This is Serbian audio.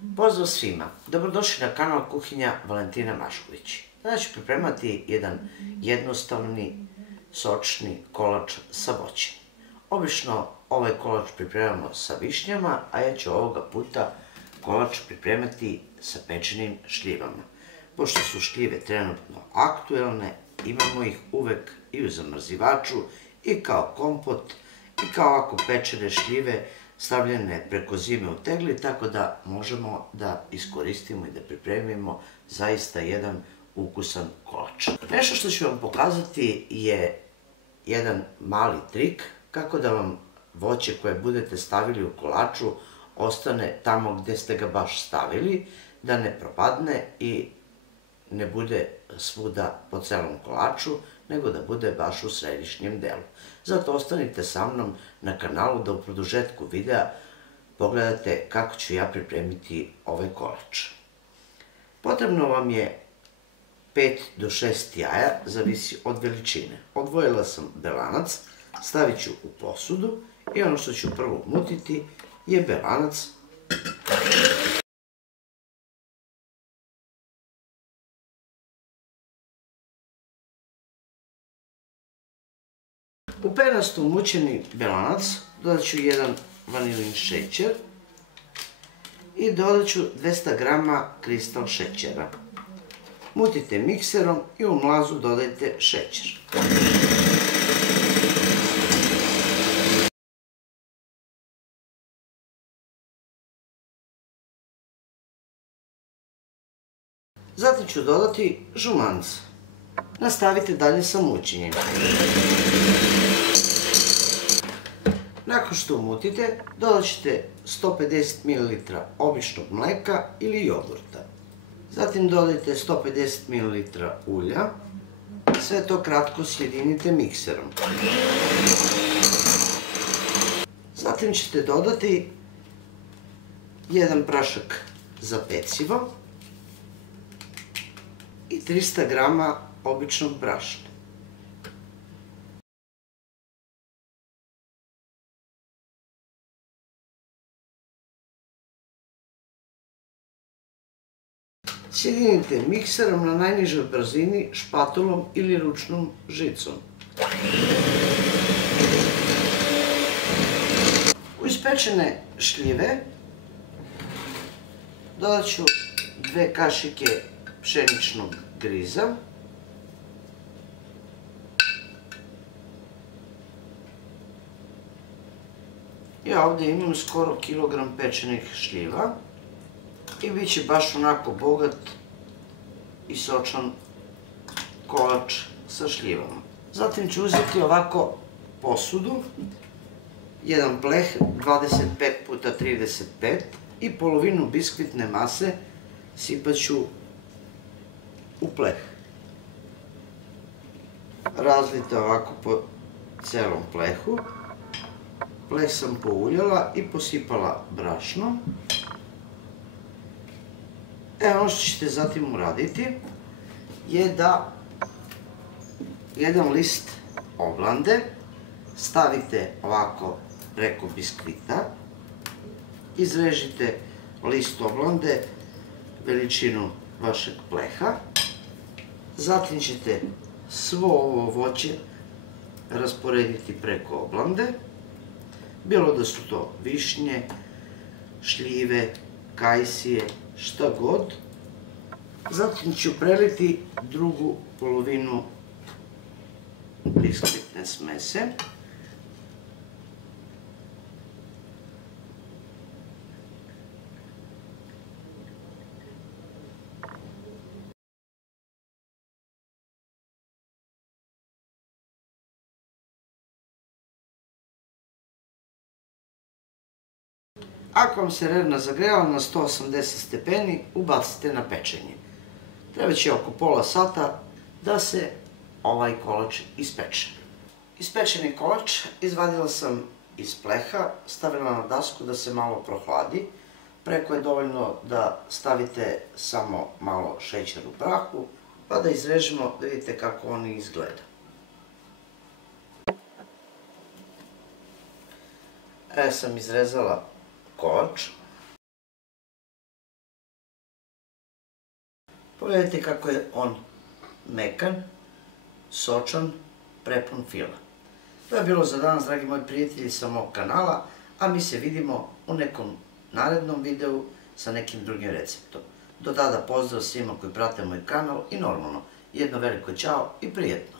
Pozdrav svima, dobrodošli na kanal Kuhinja Valentina Mašković. Danas ću pripremati jedan jednostavni, sočni kolač sa voćem. Obično ovaj kolač pripremamo sa višnjama, a ja ću ovoga puta kolač pripremati sa pečenim šljivama. Pošto su šljive trenutno aktuelne, imamo ih uvek i u zamrzivaču, i kao kompot, i kao ovako pečene šljive, stavljene preko zime u tegli, tako da možemo da iskoristimo i da pripremimo zaista jedan ukusan kolač. Nešto što ću vam pokazati je jedan mali trik kako da vam voće koje budete stavili u kolaču ostane tamo gde ste ga baš stavili, da ne propadne i ne bude svuda po celom kolaču, nego da bude baš u središnjem delu. Zato ostanite sa mnom na kanalu da u produžetku videa pogledate kako ću ja pripremiti ovaj kolač. Potrebno vam je 5 do 6 jaja, zavisi od veličine. Odvojila sam belanac, stavit ću u posudu i ono što ću prvo umutiti je belanac. U penasto umućeni belanac dodat ću jedan vanilin šećer i dodat ću 200 g kristal šećera. Mutite mikserom i u mlazu dodajte šećer. Zatim ću dodati žumance. Nastavite dalje sa mućenjem. Nakon što umutite, dodat ćete 150 ml običnog mleka ili jogurta. Zatim dodajte 150 ml ulja. Sve to kratko sjedinite mikserom. Zatim ćete dodati jedan prašak za pecivo i 300 g običnog brašna. Sjedinite mikserom na najnižoj brzini špatulom ili ručnom žicom. U ispečene šljive dodat ću 2 kašike pšeničnog griza, ja ovdje imam skoro kilogram pečenih šljiva i bit će baš onako bogat i sočan kolač sa šljivama. Zatim ću uzeti ovako posudu, jedan pleh 25x35 i polovinu biskvitne mase sipat ću u pleh. Razlite ovako po celom plehu. Pleh sam pouljala i posipala brašnom. Ono što ćete zatim uraditi je da jedan list oblande stavite ovako preko biskvita, izrežite list oblande veličinu vašeg pleha, zatim ćete svo ovo voće rasporediti preko oblande, bilo da su to višnje, šljive, kajsije, šta god. Zatim ću preliti drugu polovinu biskvitne smese. Ako vam se rerna zagrela na 180 stepeni, ubacite na pečenje. Treba će oko pola sata da se ovaj kolač ispeče. Ispečeni kolač izvadila sam iz pleha, stavila na dasku da se malo prohladi. Preko je dovoljno da stavite samo malo šećer u prahu, pa da izrežemo da vidite kako on izgleda. Sam izrezala kolač. Pogledajte kako je on mekan, sočan, prepun fila. To je bilo za danas, dragi moji prijatelji, sa mog kanala, a mi se vidimo u nekom narednom videu sa nekim drugim receptom. Do tada pozdrav svima koji prate moj kanal i normalno, jedno veliko ćao i prijetno!